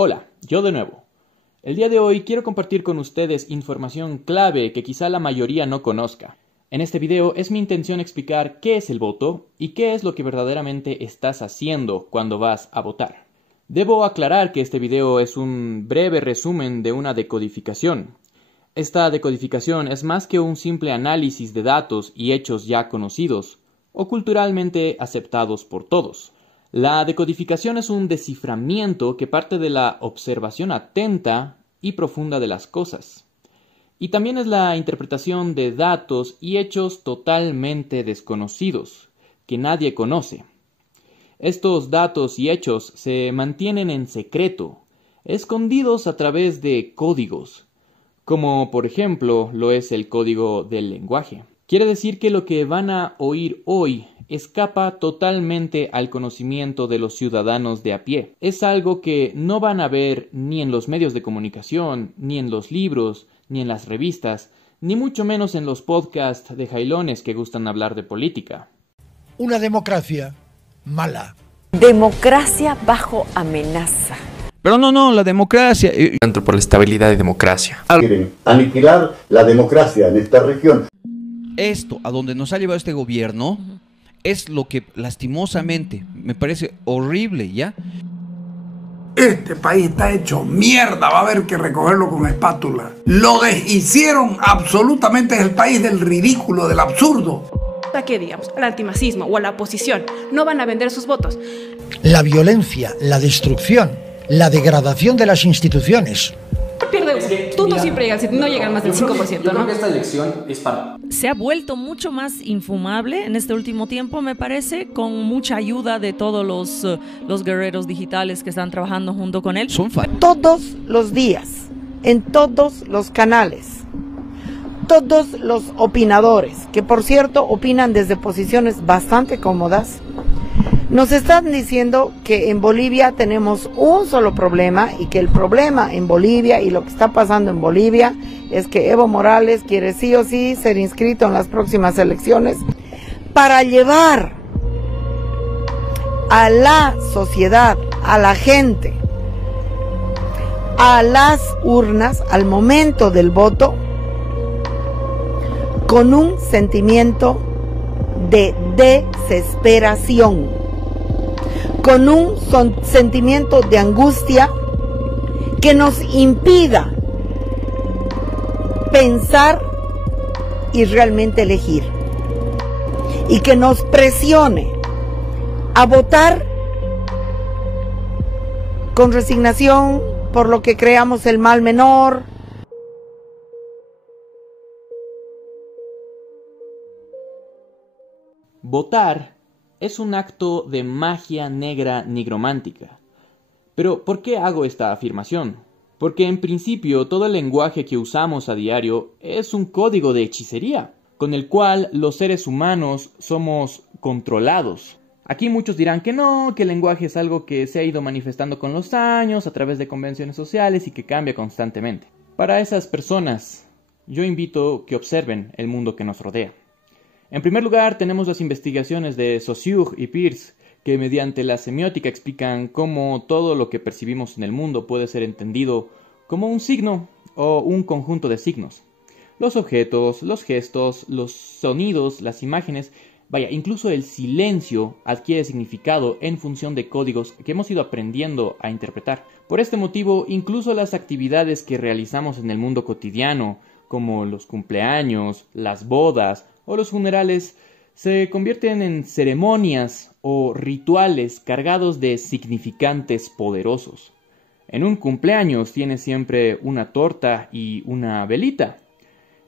Hola, yo de nuevo. El día de hoy quiero compartir con ustedes información clave que quizá la mayoría no conozca. En este video es mi intención explicar qué es el voto y qué es lo que verdaderamente estás haciendo cuando vas a votar. Debo aclarar que este video es un breve resumen de una decodificación. Esta decodificación es más que un simple análisis de datos y hechos ya conocidos o culturalmente aceptados por todos. La decodificación es un desciframiento que parte de la observación atenta y profunda de las cosas. Y también es la interpretación de datos y hechos totalmente desconocidos, que nadie conoce. Estos datos y hechos se mantienen en secreto, escondidos a través de códigos, como por ejemplo lo es el código del lenguaje. Quiere decir que lo que van a oír hoy escapa totalmente al conocimiento de los ciudadanos de a pie. Es algo que no van a ver ni en los medios de comunicación, ni en los libros, ni en las revistas, ni mucho menos en los podcasts de jailones que gustan hablar de política. Una democracia mala. Democracia bajo amenaza. Pero no, la democracia... Entro por la estabilidad de democracia. Quieren aniquilar la democracia en esta región. Esto, a donde nos ha llevado este gobierno, es lo que lastimosamente me parece horrible, ¿ya? Este país está hecho mierda, va a haber que recogerlo con espátula. Lo deshicieron absolutamente, es el país del ridículo, del absurdo. ¿A qué, digamos? Al antimacismo o a la oposición. No van a vender sus votos. La violencia, la destrucción, la degradación de las instituciones. Pierde uno. Tú siempre llegas, no llegan más del 5%, ¿no? Yo creo que esta elección es para... Se ha vuelto mucho más infumable en este último tiempo, me parece, con mucha ayuda de todos los guerreros digitales que están trabajando junto con él. Todos los días, en todos los canales, todos los opinadores, que por cierto opinan desde posiciones bastante cómodas, nos están diciendo que en Bolivia tenemos un solo problema y que el problema en Bolivia y lo que está pasando en Bolivia es que Evo Morales quiere sí o sí ser inscrito en las próximas elecciones para llevar a la sociedad, a la gente, a las urnas al momento del voto con un sentimiento de desesperación, con un sentimiento de angustia que nos impida pensar y realmente elegir, y que nos presione a votar con resignación por lo que creamos el mal menor. Votar es un acto de magia negra nigromántica. Pero, ¿por qué hago esta afirmación? Porque en principio todo el lenguaje que usamos a diario es un código de hechicería, con el cual los seres humanos somos controlados. Aquí muchos dirán que no, que el lenguaje es algo que se ha ido manifestando con los años a través de convenciones sociales y que cambia constantemente. Para esas personas, yo invito que observen el mundo que nos rodea. En primer lugar, tenemos las investigaciones de Saussure y Peirce, que mediante la semiótica explican cómo todo lo que percibimos en el mundo puede ser entendido como un signo o un conjunto de signos. Los objetos, los gestos, los sonidos, las imágenes, incluso el silencio adquiere significado en función de códigos que hemos ido aprendiendo a interpretar. Por este motivo, incluso las actividades que realizamos en el mundo cotidiano, como los cumpleaños, las bodas o los funerales, se convierten en ceremonias o rituales cargados de significantes poderosos. En un cumpleaños tienes siempre una torta y una velita.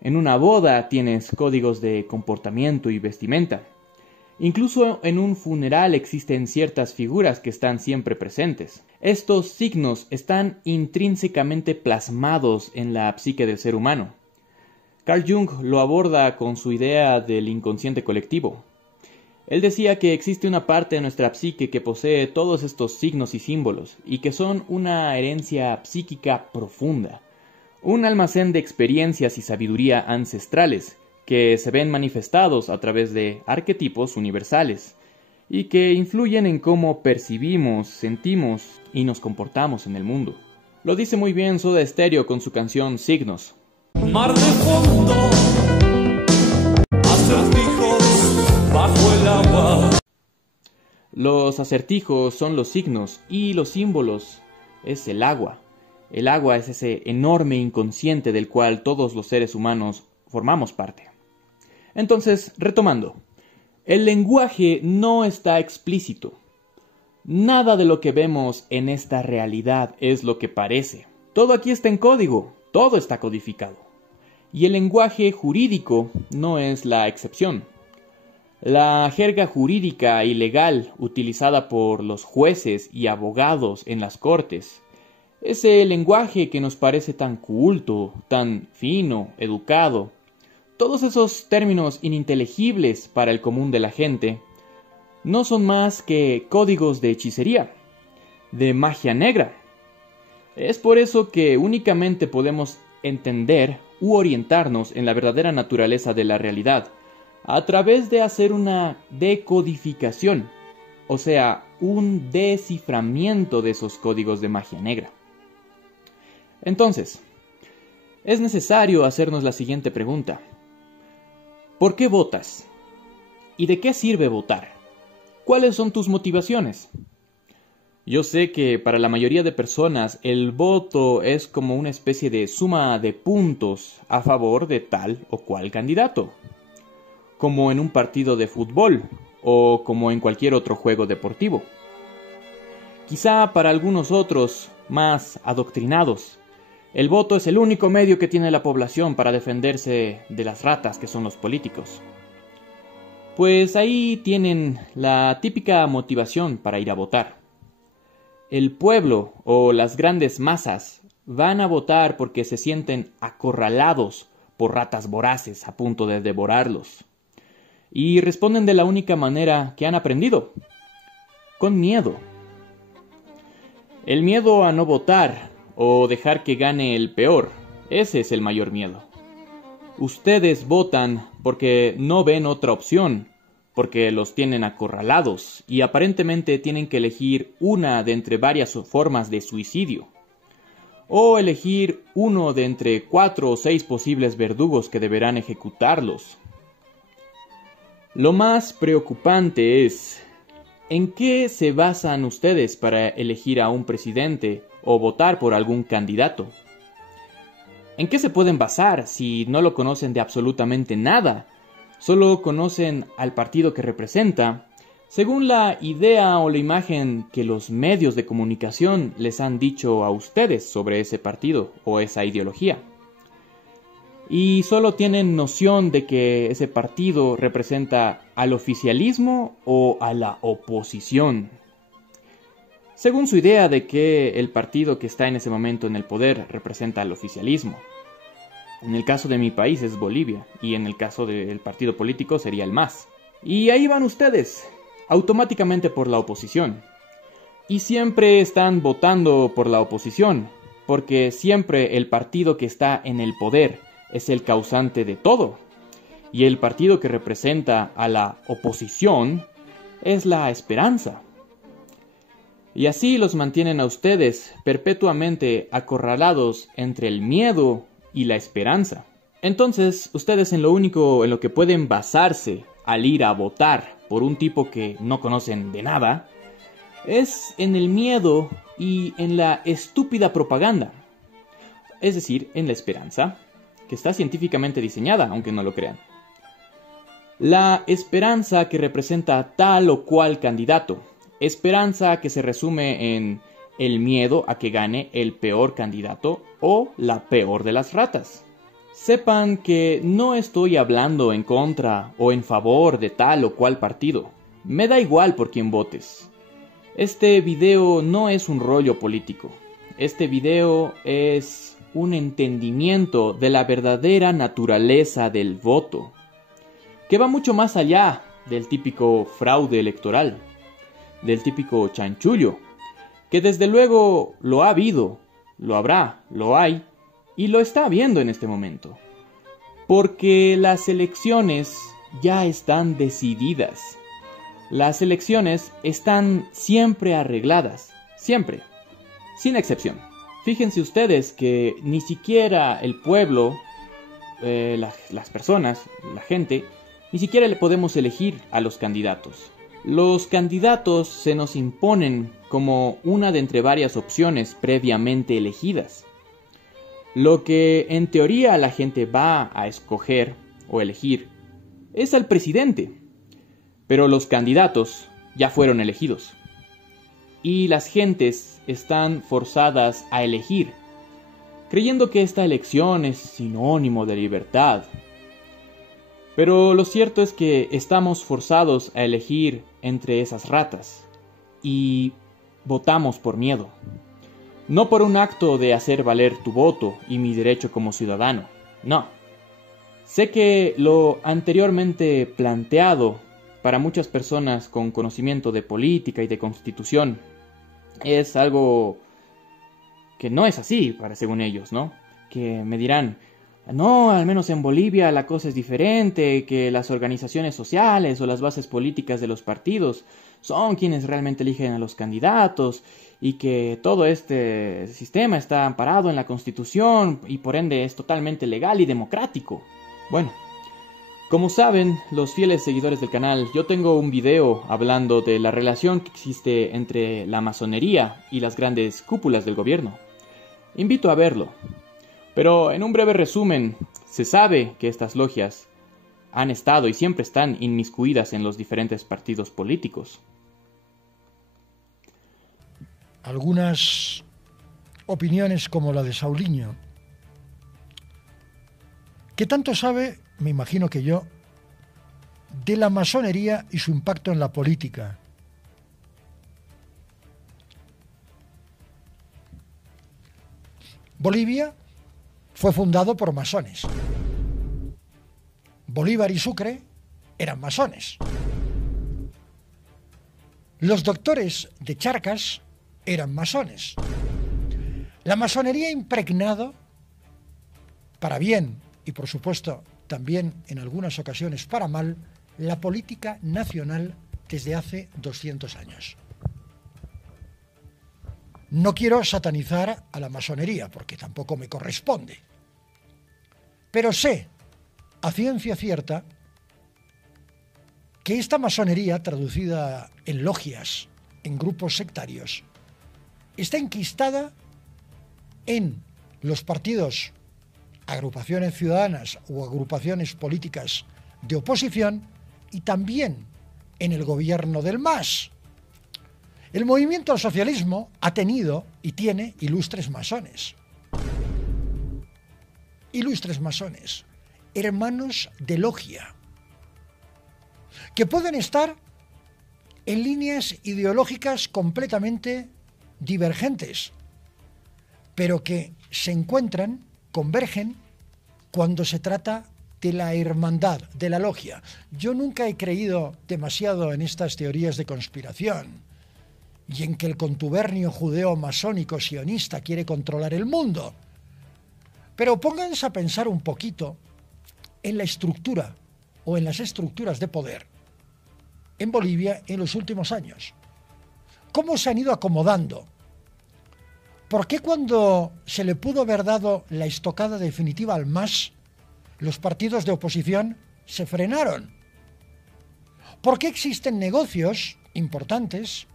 En una boda tienes códigos de comportamiento y vestimenta. Incluso en un funeral existen ciertas figuras que están siempre presentes. Estos signos están intrínsecamente plasmados en la psique del ser humano. Carl Jung lo aborda con su idea del inconsciente colectivo. Él decía que existe una parte de nuestra psique que posee todos estos signos y símbolos, y que son una herencia psíquica profunda, un almacén de experiencias y sabiduría ancestrales, que se ven manifestados a través de arquetipos universales, y que influyen en cómo percibimos, sentimos y nos comportamos en el mundo. Lo dice muy bien Soda Stereo con su canción Signos. Mar de fondo, acertijos bajo el agua. Los acertijos son los signos y los símbolos es el agua. El agua es ese enorme inconsciente del cual todos los seres humanos formamos parte. Entonces, retomando, el lenguaje no está explícito. Nada de lo que vemos en esta realidad es lo que parece. Todo aquí está en código, todo está codificado. Y el lenguaje jurídico no es la excepción. La jerga jurídica y legal utilizada por los jueces y abogados en las cortes, ese lenguaje que nos parece tan culto, tan fino, educado, todos esos términos ininteligibles para el común de la gente, no son más que códigos de hechicería, de magia negra. Es por eso que únicamente podemos entender u orientarnos en la verdadera naturaleza de la realidad a través de hacer una decodificación, o sea, un desciframiento de esos códigos de magia negra. Entonces, es necesario hacernos la siguiente pregunta. ¿Por qué votas? ¿Y de qué sirve votar? ¿Cuáles son tus motivaciones? Yo sé que para la mayoría de personas el voto es como una especie de suma de puntos a favor de tal o cual candidato, como en un partido de fútbol o como en cualquier otro juego deportivo. Quizá para algunos otros más adoctrinados, el voto es el único medio que tiene la población para defenderse de las ratas que son los políticos. Pues ahí tienen la típica motivación para ir a votar. El pueblo o las grandes masas van a votar porque se sienten acorralados por ratas voraces a punto de devorarlos. Y responden de la única manera que han aprendido, con miedo. El miedo a no votar o dejar que gane el peor, ese es el mayor miedo. Ustedes votan porque no ven otra opción, porque los tienen acorralados y aparentemente tienen que elegir una de entre varias formas de suicidio, o elegir uno de entre 4 o 6 posibles verdugos que deberán ejecutarlos. Lo más preocupante es, ¿en qué se basan ustedes para elegir a un presidente o votar por algún candidato? ¿En qué se pueden basar si no lo conocen de absolutamente nada? Solo conocen al partido que representa, según la idea o la imagen que los medios de comunicación les han dicho a ustedes sobre ese partido o esa ideología. Y solo tienen noción de que ese partido representa al oficialismo o a la oposición, según su idea de que el partido que está en ese momento en el poder representa al oficialismo. En el caso de mi país es Bolivia, y en el caso del partido político sería el MAS. Y ahí van ustedes, automáticamente por la oposición. Y siempre están votando por la oposición, porque siempre el partido que está en el poder es el causante de todo. Y el partido que representa a la oposición es la esperanza. Y así los mantienen a ustedes perpetuamente acorralados entre el miedo y la esperanza. Entonces, ustedes en lo único en lo que pueden basarse al ir a votar por un tipo que no conocen de nada, es en el miedo y en la estúpida propaganda. Es decir, en la esperanza, que está científicamente diseñada, aunque no lo crean. La esperanza que representa tal o cual candidato. Esperanza que se resume en el miedo a que gane el peor candidato o la peor de las ratas. Sepan que no estoy hablando en contra o en favor de tal o cual partido. Me da igual por quién votes. Este video no es un rollo político. Este video es un entendimiento de la verdadera naturaleza del voto, que va mucho más allá del típico fraude electoral, del típico chanchullo, que desde luego lo ha habido, lo habrá, lo hay y lo está habiendo en este momento. Porque las elecciones ya están decididas. Las elecciones están siempre arregladas, siempre, sin excepción. Fíjense ustedes que ni siquiera el pueblo, las personas, la gente, ni siquiera le podemos elegir a los candidatos. Los candidatos se nos imponen como una de entre varias opciones previamente elegidas. Lo que en teoría la gente va a escoger o elegir es al presidente, pero los candidatos ya fueron elegidos. Y las gentes están forzadas a elegir, creyendo que esta elección es sinónimo de libertad. Pero lo cierto es que estamos forzados a elegir entre esas ratas, y votamos por miedo. No por un acto de hacer valer tu voto y mi derecho como ciudadano, no. Sé que lo anteriormente planteado para muchas personas con conocimiento de política y de constitución es algo que no es así, según ellos, ¿no? Que me dirán, no, al menos en Bolivia la cosa es diferente, que las organizaciones sociales o las bases políticas de los partidos son quienes realmente eligen a los candidatos y que todo este sistema está amparado en la Constitución y por ende es totalmente legal y democrático. Bueno, como saben los fieles seguidores del canal, yo tengo un video hablando de la relación que existe entre la masonería y las grandes cúpulas del gobierno. Invito a verlo. Pero en un breve resumen, se sabe que estas logias han estado y siempre están inmiscuidas en los diferentes partidos políticos. Algunas opiniones como la de Sauliño, que tanto sabe, me imagino que yo, de la masonería y su impacto en la política. Bolivia fue fundado por masones. Bolívar y Sucre eran masones. Los doctores de Charcas eran masones. La masonería ha impregnado, para bien y por supuesto también en algunas ocasiones para mal, la política nacional desde hace 200 años. No quiero satanizar a la masonería porque tampoco me corresponde, pero sé a ciencia cierta que esta masonería, traducida en logias, en grupos sectarios, está enquistada en los partidos, agrupaciones ciudadanas o agrupaciones políticas de oposición y también en el gobierno del MAS. El movimiento al socialismo ha tenido y tiene ilustres masones. Ilustres masones, hermanos de logia, que pueden estar en líneas ideológicas completamente divergentes, pero que se encuentran, convergen, cuando se trata de la hermandad, de la logia. Yo nunca he creído demasiado en estas teorías de conspiración y en que el contubernio judeo-masónico sionista quiere controlar el mundo. Pero pónganse a pensar un poquito en la estructura o en las estructuras de poder en Bolivia en los últimos años. ¿Cómo se han ido acomodando? ¿Por qué cuando se le pudo haber dado la estocada definitiva al MAS, los partidos de oposición se frenaron? ¿Por qué existen negocios importantes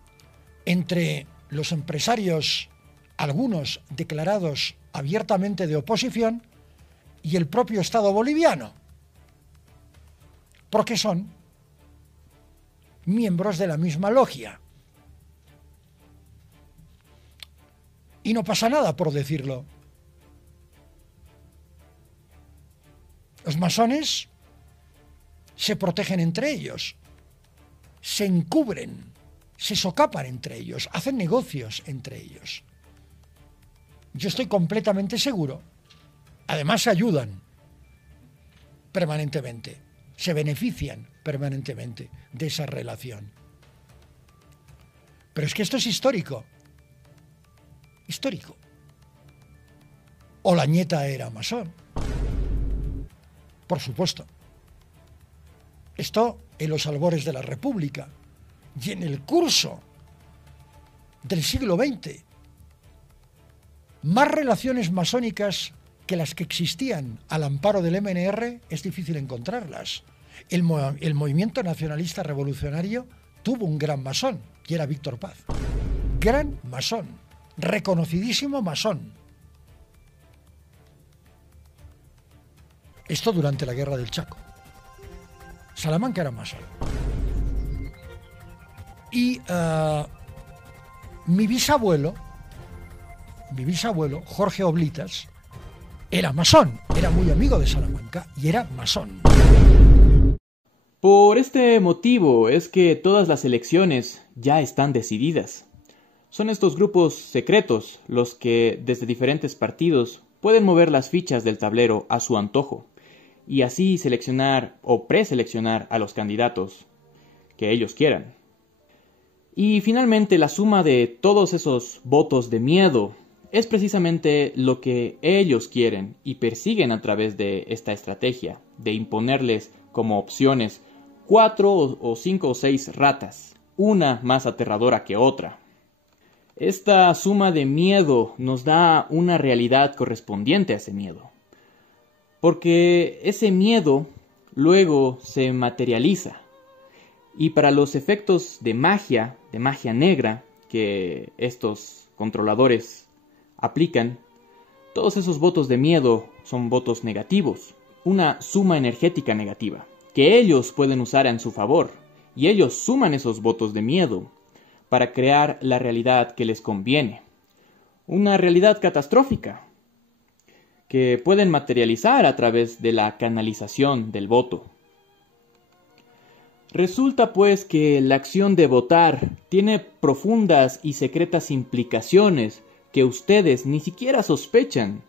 entre los empresarios, algunos declarados abiertamente de oposición, y el propio Estado boliviano? Porque son miembros de la misma logia. Y no pasa nada por decirlo. Los masones se protegen entre ellos, se encubren, se socapan entre ellos, hacen negocios entre ellos. Yo estoy completamente seguro, además se ayudan permanentemente, se benefician permanentemente de esa relación. Pero es que esto es histórico. Histórico. Olañeta era masón. Por supuesto. Esto en los albores de la República. y en el curso del siglo XX, más relaciones masónicas que las que existían al amparo del MNR, es difícil encontrarlas. El movimiento nacionalista revolucionario tuvo un gran masón, y era Víctor Paz. Gran masón, reconocidísimo masón. Esto durante la Guerra del Chaco. Salamanca era masón. Y mi bisabuelo, Jorge Oblitas, era masón, era muy amigo de Salamanca y era masón. Por este motivo es que todas las elecciones ya están decididas. Son estos grupos secretos los que desde diferentes partidos pueden mover las fichas del tablero a su antojo y así seleccionar o preseleccionar a los candidatos que ellos quieran. Y finalmente la suma de todos esos votos de miedo es precisamente lo que ellos quieren y persiguen a través de esta estrategia de imponerles como opciones 4 o 5 o 6 ratas, una más aterradora que otra. Esta suma de miedo nos da una realidad correspondiente a ese miedo, porque ese miedo luego se materializa y para los efectos de magia negra que estos controladores aplican, todos esos votos de miedo son votos negativos, una suma energética negativa, que ellos pueden usar en su favor, y ellos suman esos votos de miedo para crear la realidad que les conviene, una realidad catastrófica, que pueden materializar a través de la canalización del voto. Resulta pues que la acción de votar tiene profundas y secretas implicaciones que ustedes ni siquiera sospechan.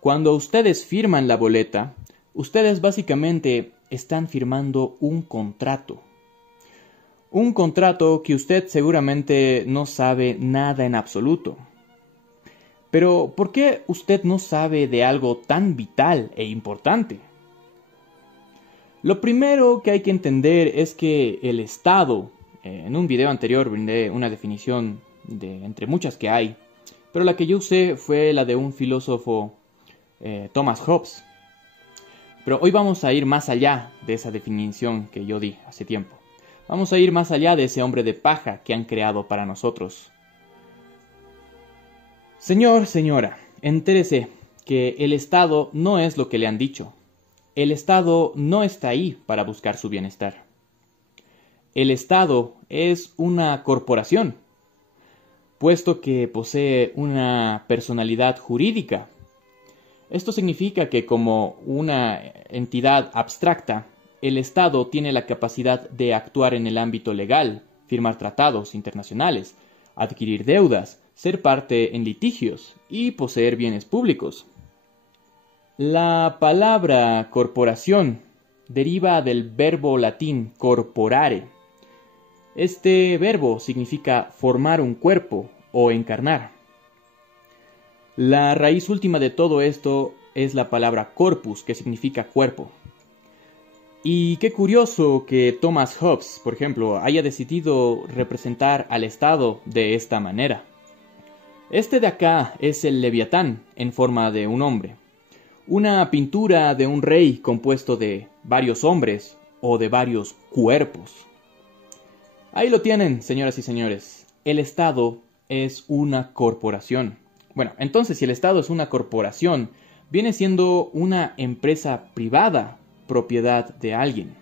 Cuando ustedes firman la boleta, ustedes básicamente están firmando un contrato. Un contrato que usted seguramente no sabe nada en absoluto. Pero, ¿por qué usted no sabe de algo tan vital e importante? Lo primero que hay que entender es que el Estado, en un video anterior brindé una definición de entre muchas que hay, pero la que yo usé fue la de un filósofo, Thomas Hobbes. Pero hoy vamos a ir más allá de esa definición que yo di hace tiempo. Vamos a ir más allá de ese hombre de paja que han creado para nosotros. Señor, señora, entérese que el Estado no es lo que le han dicho. El Estado no está ahí para buscar su bienestar. El Estado es una corporación, puesto que posee una personalidad jurídica. Esto significa que como una entidad abstracta, el Estado tiene la capacidad de actuar en el ámbito legal, firmar tratados internacionales, adquirir deudas, ser parte en litigios y poseer bienes públicos. La palabra corporación deriva del verbo latín corporare. Este verbo significa formar un cuerpo o encarnar. La raíz última de todo esto es la palabra corpus, que significa cuerpo. Y qué curioso que Thomas Hobbes, por ejemplo, haya decidido representar al Estado de esta manera. Este de acá es el Leviatán en forma de un hombre. Una pintura de un rey compuesto de varios hombres o de varios cuerpos. Ahí lo tienen, señoras y señores. El Estado es una corporación. Bueno, entonces si el Estado es una corporación, viene siendo una empresa privada, propiedad de alguien.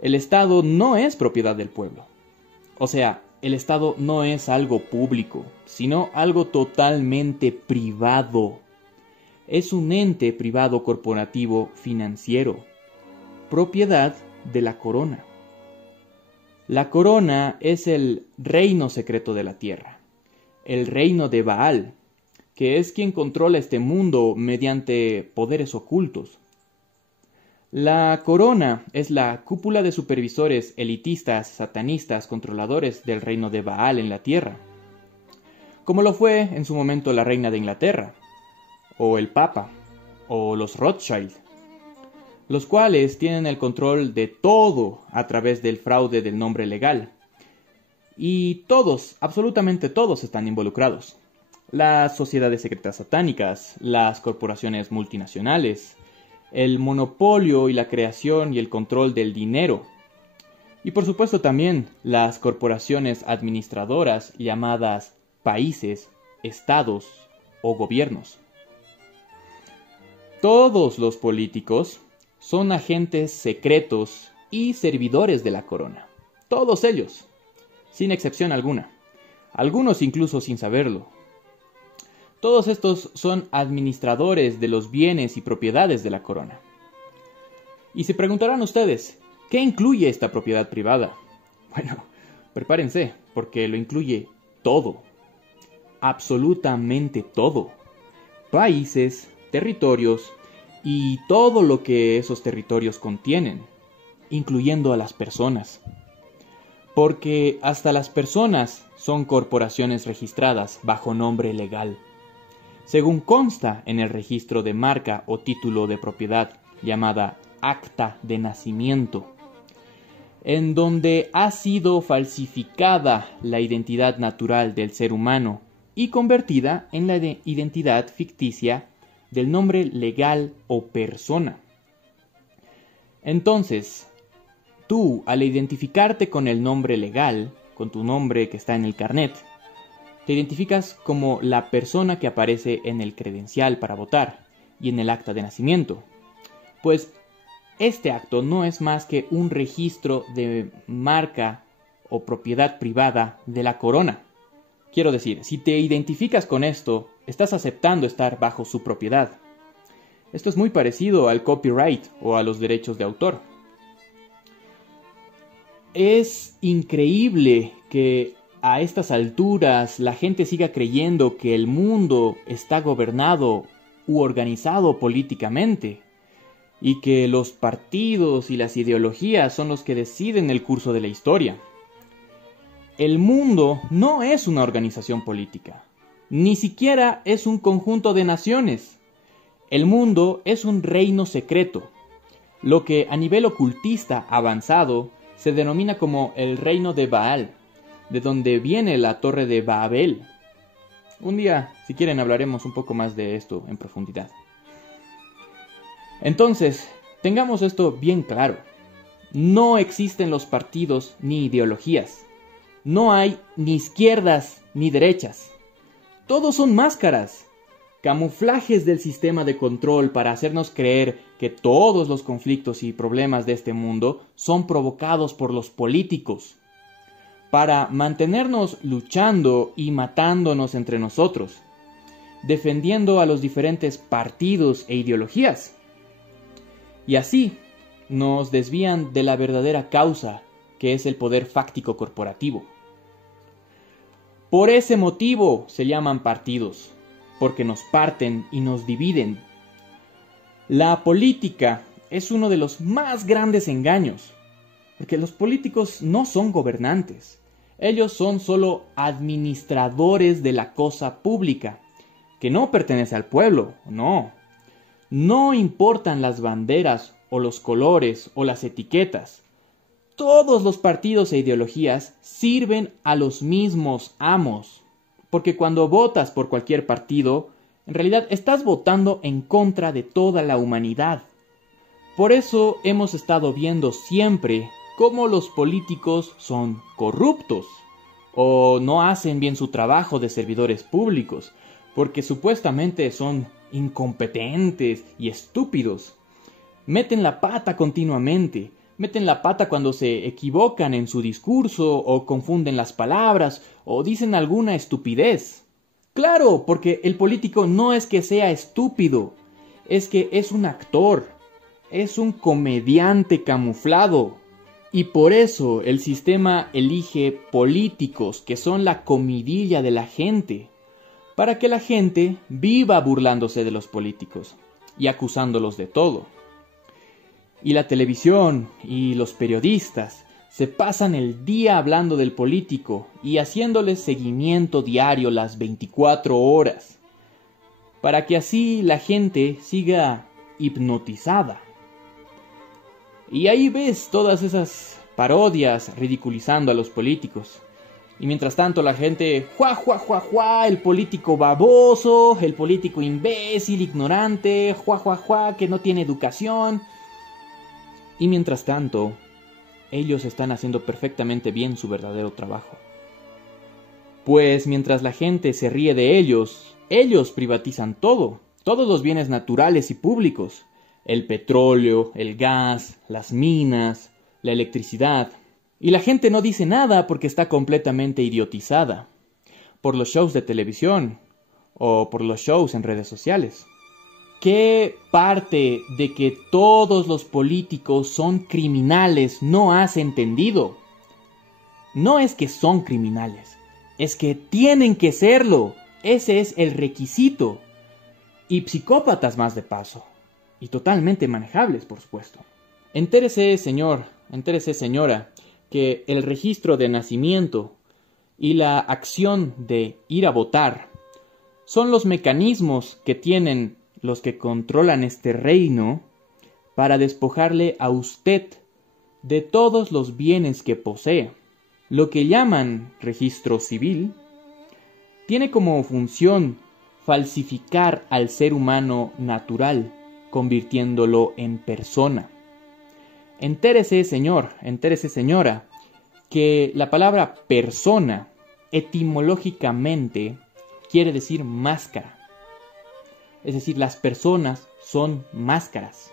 El Estado no es propiedad del pueblo. O sea, el Estado no es algo público, sino algo totalmente privado. Es un ente privado corporativo financiero, propiedad de la corona. La corona es el reino secreto de la tierra, el reino de Baal, que es quien controla este mundo mediante poderes ocultos. La corona es la cúpula de supervisores elitistas, satanistas, controladores del reino de Baal en la tierra, como lo fue en su momento la reina de Inglaterra, o el Papa, o los Rothschild, los cuales tienen el control de todo a través del fraude del nombre legal, Y todos, absolutamente todos están involucrados. Las sociedades secretas satánicas, las corporaciones multinacionales, el monopolio y la creación y el control del dinero. Y por supuesto también las corporaciones administradoras llamadas países, estados o gobiernos. Todos los políticos son agentes secretos y servidores de la corona. Todos ellos, sin excepción alguna. Algunos incluso sin saberlo. Todos estos son administradores de los bienes y propiedades de la corona. Y se preguntarán ustedes, ¿qué incluye esta propiedad privada? Bueno, prepárense, porque lo incluye todo. Absolutamente todo. Países, territorios y todo lo que esos territorios contienen, incluyendo a las personas. Porque hasta las personas son corporaciones registradas bajo nombre legal, según consta en el registro de marca o título de propiedad llamada Acta de Nacimiento, en donde ha sido falsificada la identidad natural del ser humano y convertida en la identidad ficticia del nombre legal o persona. Entonces, tú, al identificarte con el nombre legal, con tu nombre que está en el carnet, te identificas como la persona que aparece en el credencial para votar y en el acta de nacimiento. Pues este acto no es más que un registro de marca o propiedad privada de la corona. Quiero decir, si te identificas con esto, estás aceptando estar bajo su propiedad. Esto es muy parecido al copyright o a los derechos de autor. Es increíble que a estas alturas la gente siga creyendo que el mundo está gobernado u organizado políticamente y que los partidos y las ideologías son los que deciden el curso de la historia. El mundo no es una organización política, ni siquiera es un conjunto de naciones. El mundo es un reino secreto, lo que a nivel ocultista avanzado se denomina como el reino de Baal, de donde viene la torre de Babel. Un día, si quieren, hablaremos un poco más de esto en profundidad. Entonces, tengamos esto bien claro. No existen los partidos ni ideologías. No hay ni izquierdas ni derechas. Todos son máscaras, camuflajes del sistema de control para hacernos creer que todos los conflictos y problemas de este mundo son provocados por los políticos, para mantenernos luchando y matándonos entre nosotros, defendiendo a los diferentes partidos e ideologías. Y así nos desvían de la verdadera causa, que es el poder fáctico corporativo. Por ese motivo se llaman partidos, porque nos parten y nos dividen. La política es uno de los más grandes engaños, porque los políticos no son gobernantes. Ellos son solo administradores de la cosa pública, que no pertenece al pueblo, no. No importan las banderas o los colores o las etiquetas. Todos los partidos e ideologías sirven a los mismos amos, porque cuando votas por cualquier partido, en realidad estás votando en contra de toda la humanidad. Por eso hemos estado viendo siempre cómo los políticos son corruptos o no hacen bien su trabajo de servidores públicos, porque supuestamente son incompetentes y estúpidos. Meten la pata continuamente, meten la pata cuando se equivocan en su discurso o confunden las palabras o dicen alguna estupidez. Claro, porque el político no es que sea estúpido, es que es un actor, es un comediante camuflado. Y por eso el sistema elige políticos que son la comidilla de la gente, para que la gente viva burlándose de los políticos y acusándolos de todo. Y la televisión y los periodistas se pasan el día hablando del político y haciéndole seguimiento diario las 24 horas, para que así la gente siga hipnotizada. Y ahí ves todas esas parodias ridiculizando a los políticos. Y mientras tanto la gente, el político baboso, el político imbécil, ignorante, que no tiene educación. Y mientras tanto, ellos están haciendo perfectamente bien su verdadero trabajo. Pues mientras la gente se ríe de ellos, ellos privatizan todo, todos los bienes naturales y públicos. El petróleo, el gas, las minas, la electricidad. Y la gente no dice nada porque está completamente idiotizada por los shows de televisión o por los shows en redes sociales. ¿Qué parte de que todos los políticos son criminales no has entendido? No es que son criminales, es que tienen que serlo. Ese es el requisito. Y psicópatas más de paso. Y totalmente manejables, por supuesto. Entérese, señor, entérese, señora, que el registro de nacimiento y la acción de ir a votar son los mecanismos que tienen los que controlan este reino para despojarle a usted de todos los bienes que posee. Lo que llaman registro civil tiene como función falsificar al ser humano natural, convirtiéndolo en persona. Entérese, señor, entérese, señora, que la palabra persona etimológicamente quiere decir máscara. Es decir, las personas son máscaras.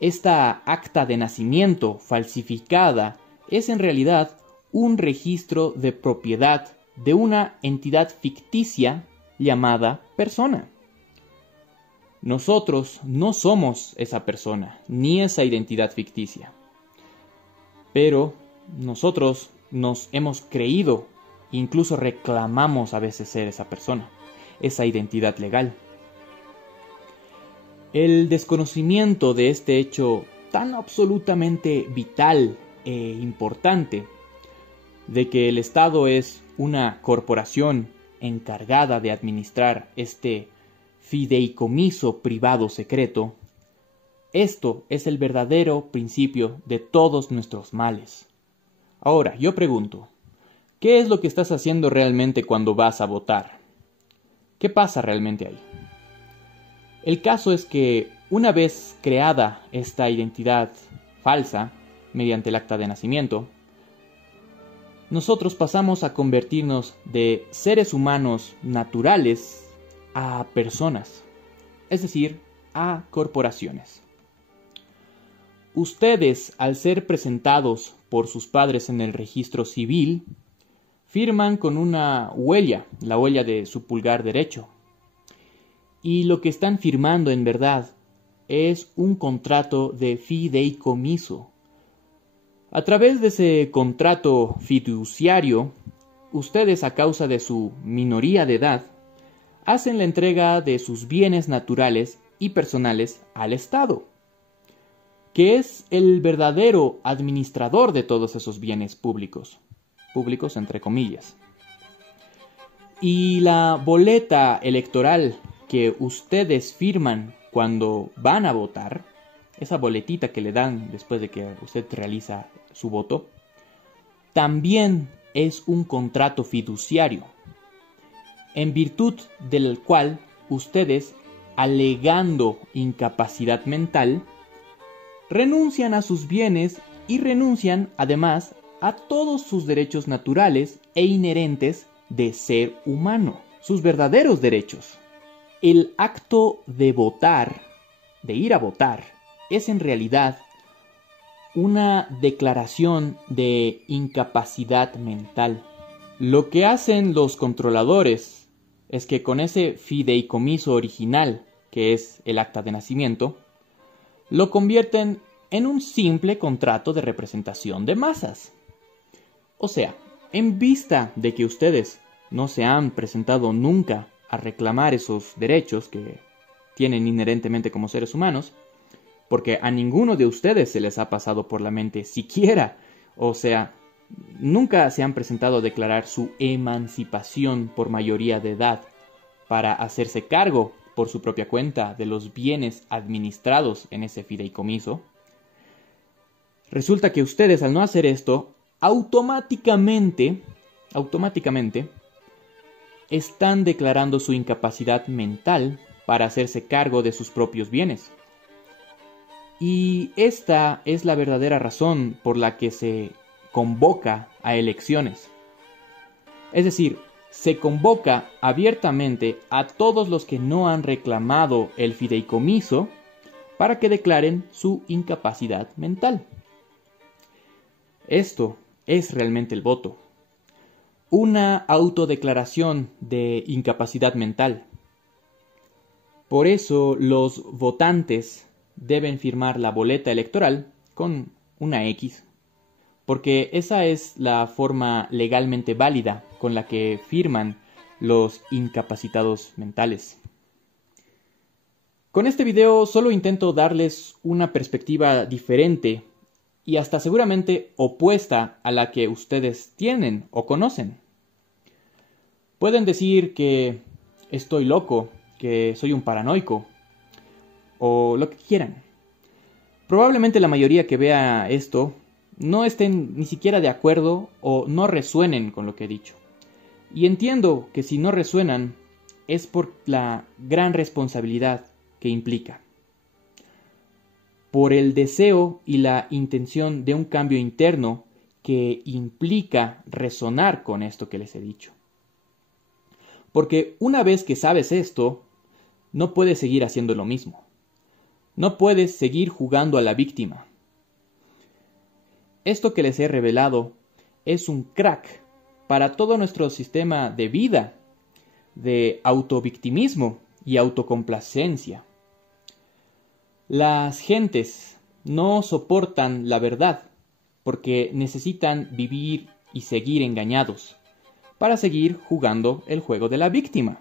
Esta acta de nacimiento falsificada es en realidad un registro de propiedad de una entidad ficticia llamada persona. Nosotros no somos esa persona, ni esa identidad ficticia. Pero nosotros nos hemos creído, incluso reclamamos a veces ser esa persona, esa identidad legal. El desconocimiento de este hecho tan absolutamente vital e importante, de que el Estado es una corporación encargada de administrar este fideicomiso privado secreto, esto es el verdadero principio de todos nuestros males. Ahora, yo pregunto, ¿qué es lo que estás haciendo realmente cuando vas a votar? ¿Qué pasa realmente ahí? El caso es que una vez creada esta identidad falsa, mediante el acta de nacimiento, nosotros pasamos a convertirnos de seres humanos naturales a personas, es decir, a corporaciones. Ustedes, al ser presentados por sus padres en el registro civil, firman con una huella, la huella de su pulgar derecho. Y lo que están firmando en verdad es un contrato de fideicomiso. A través de ese contrato fiduciario, ustedes, a causa de su minoría de edad, hacen la entrega de sus bienes naturales y personales al Estado, que es el verdadero administrador de todos esos bienes públicos, públicos entre comillas. Y la boleta electoral que ustedes firman cuando van a votar, esa boletita que le dan después de que usted realiza su voto, también es un contrato fiduciario, en virtud del cual ustedes, alegando incapacidad mental, renuncian a sus bienes y renuncian además a todos sus derechos naturales e inherentes de ser humano, sus verdaderos derechos. El acto de votar, de ir a votar, es en realidad una declaración de incapacidad mental. Lo que hacen los controladores es que con ese fideicomiso original, que es el acta de nacimiento, lo convierten en un simple contrato de representación de masas. O sea, en vista de que ustedes no se han presentado nunca a reclamar esos derechos que tienen inherentemente como seres humanos, porque a ninguno de ustedes se les ha pasado por la mente siquiera, o sea, nunca se han presentado a declarar su emancipación por mayoría de edad para hacerse cargo por su propia cuenta de los bienes administrados en ese fideicomiso. Resulta que ustedes, al no hacer esto, automáticamente automáticamente, están declarando su incapacidad mental para hacerse cargo de sus propios bienes. Y esta es la verdadera razón por la que se convoca a elecciones. Es decir, se convoca abiertamente a todos los que no han reclamado el fideicomiso para que declaren su incapacidad mental. Esto es realmente el voto. Una autodeclaración de incapacidad mental. Por eso los votantes deben firmar la boleta electoral con una X, porque esa es la forma legalmente válida con la que firman los incapacitados mentales. Con este video solo intento darles una perspectiva diferente y hasta seguramente opuesta a la que ustedes tienen o conocen. Pueden decir que estoy loco, que soy un paranoico, o lo que quieran. Probablemente la mayoría que vea esto no estén ni siquiera de acuerdo o no resuenen con lo que he dicho. Y entiendo que si no resuenan es por la gran responsabilidad que implica, por el deseo y la intención de un cambio interno que implica resonar con esto que les he dicho. Porque una vez que sabes esto, no puedes seguir haciendo lo mismo. No puedes seguir jugando a la víctima. Esto que les he revelado es un crack para todo nuestro sistema de vida, de autovictimismo y autocomplacencia. Las gentes no soportan la verdad porque necesitan vivir y seguir engañados, para seguir jugando el juego de la víctima,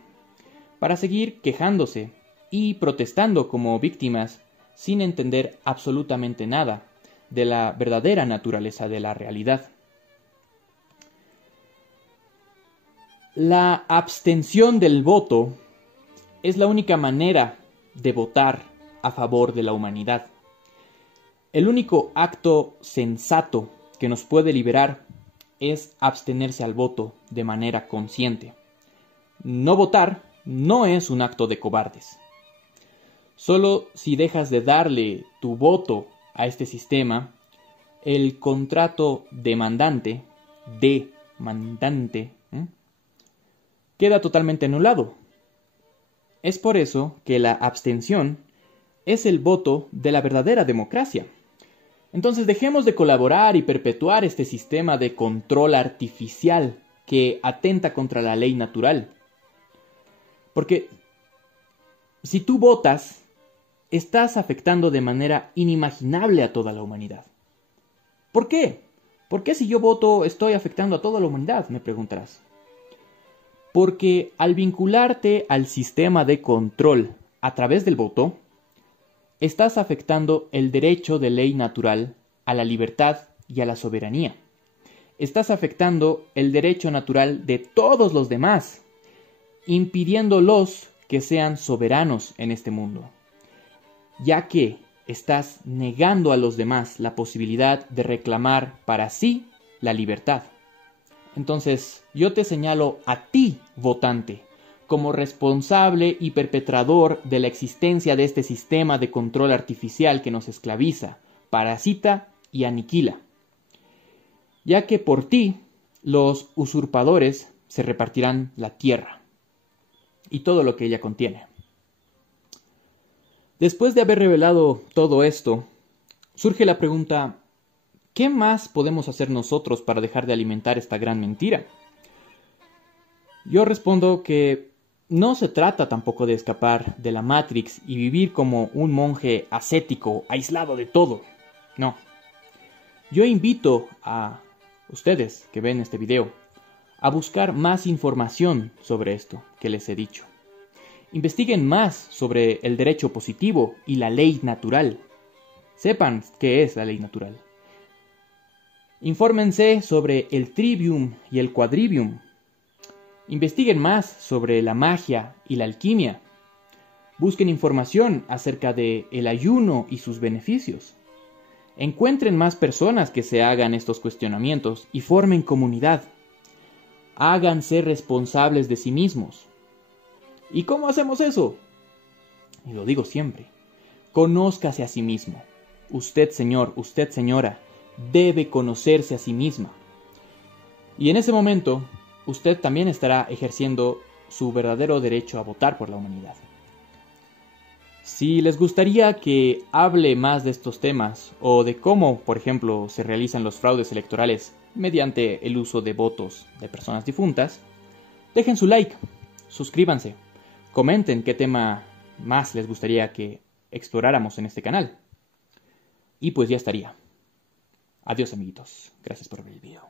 para seguir quejándose y protestando como víctimas sin entender absolutamente nada de la verdadera naturaleza de la realidad. La abstención del voto es la única manera de votar a favor de la humanidad. El único acto sensato que nos puede liberar es abstenerse al voto de manera consciente. No votar no es un acto de cobardes. Solo si dejas de darle tu voto a este sistema, el contrato demandante, queda totalmente anulado. Es por eso que la abstención es el voto de la verdadera democracia. Entonces dejemos de colaborar y perpetuar este sistema de control artificial que atenta contra la ley natural. Porque si tú votas, estás afectando de manera inimaginable a toda la humanidad. ¿Por qué? ¿Por qué si yo voto estoy afectando a toda la humanidad?, me preguntarás. Porque al vincularte al sistema de control a través del voto, estás afectando el derecho de ley natural a la libertad y a la soberanía. Estás afectando el derecho natural de todos los demás, impidiéndolos que sean soberanos en este mundo, ya que estás negando a los demás la posibilidad de reclamar para sí la libertad. Entonces, yo te señalo a ti, votante, como responsable y perpetrador de la existencia de este sistema de control artificial que nos esclaviza, parasita y aniquila, ya que por ti los usurpadores se repartirán la tierra y todo lo que ella contiene. Después de haber revelado todo esto, surge la pregunta: ¿qué más podemos hacer nosotros para dejar de alimentar esta gran mentira? Yo respondo que no se trata tampoco de escapar de la Matrix y vivir como un monje ascético, aislado de todo. No. Yo invito a ustedes que ven este video a buscar más información sobre esto que les he dicho. Investiguen más sobre el derecho positivo y la ley natural. Sepan qué es la ley natural. Infórmense sobre el trivium y el quadrivium. Investiguen más sobre la magia y la alquimia. Busquen información acerca de el ayuno y sus beneficios. Encuentren más personas que se hagan estos cuestionamientos y formen comunidad. Háganse responsables de sí mismos. ¿Y cómo hacemos eso? Y lo digo siempre. Conózcase a sí mismo. Usted, señor, usted, señora, debe conocerse a sí misma. Y en ese momento, usted también estará ejerciendo su verdadero derecho a votar por la humanidad. Si les gustaría que hable más de estos temas, o de cómo, por ejemplo, se realizan los fraudes electorales mediante el uso de votos de personas difuntas, dejen su like, suscríbanse, comenten qué tema más les gustaría que exploráramos en este canal. Y pues ya estaría. Adiós, amiguitos. Gracias por ver el video.